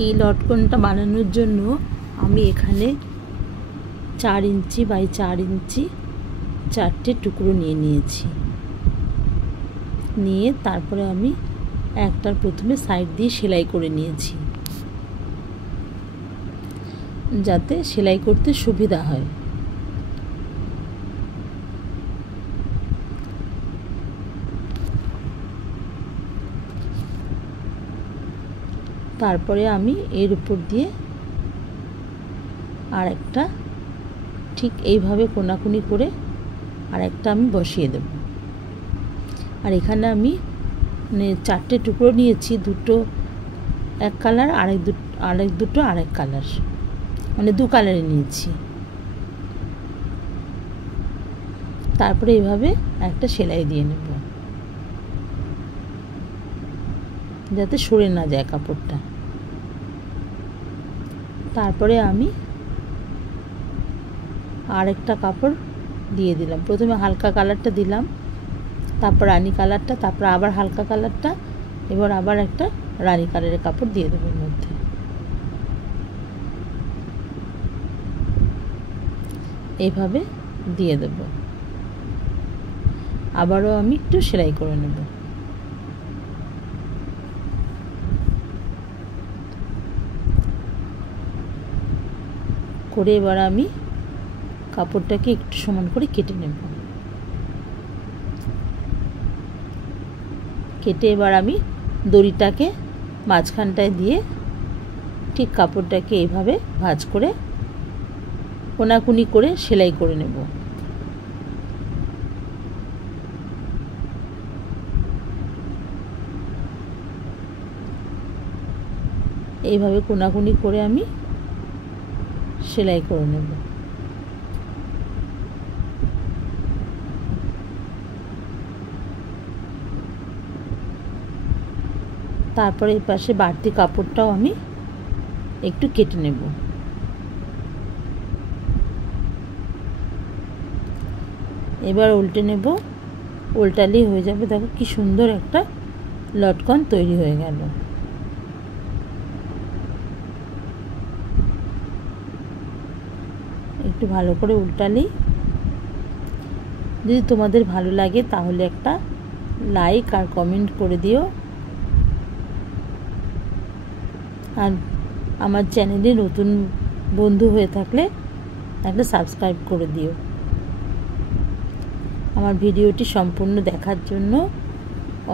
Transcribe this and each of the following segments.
এই লটকনটা বানানোর জন্য আমি এখানে 4 ইঞ্চি বাই 4 ইঞ্চি 4টে টুকরো নিয়ে নিয়েছি। নিয়ে তারপরে আমি একটার প্রথমে সাইড দিয়ে সেলাই করে নিয়েছি, যাতে সেলাই করতে সুবিধা হয়। তারপরে আমি এর উপর দিয়ে আর একটা ঠিক এইভাবে কোনাকুনি করে আর একটা আমি বসিয়ে দেব। আর এখানে আমি 4টে টুকরো নিয়েছি, দুটো এক কালার, আরেক দুটো আরেক কালার, মানে 2 কালারে নিয়েছি। তারপরে এইভাবে একটা সেলাই দিয়ে নেব, যাতে সরে না যায় কাপড়টা। তারপরে আমি আরেকটা কাপড় দিয়ে দিলাম, প্রথমে হালকা কালারটা দিলাম, তারপর রানী কালারটা, তারপর আবার হালকা কালারটা, এবার আবার একটা রানী কালারের কাপড় দিয়ে দেবো এর মধ্যে। এইভাবে দিয়ে দেব। আবারও আমি একটু সেলাই করে নেব। করে এবার আমি কাপড়টাকে একটু সমান করে কেটে নেব। কেটে এবার আমি দড়িটাকে মাঝখানটায় দিয়ে ঠিক কাপড়টাকে এইভাবে ভাঁজ করে কোনাকুনি করে সেলাই করে নেব। এইভাবে কোনাকুনি করে আমি সেলাই করে নেব। তারপরে এই পাশে বাড়তি কাপড়টাও আমি একটু কেটে নেব। এবার উল্টে নেব, উল্টালেই হয়ে যাবে। দেখো কি সুন্দর একটা লটকন তৈরি হয়ে গেল। একটু ভালো করে উল্টালেই, যদি তোমাদের ভালো লাগে তাহলে একটা লাইক আর কমেন্ট করে দিও। আর আমার চ্যানেলে নতুন বন্ধু হয়ে থাকলে একটা সাবস্ক্রাইব করে দিও। আমার ভিডিওটি সম্পূর্ণ দেখার জন্য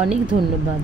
অনেক ধন্যবাদ।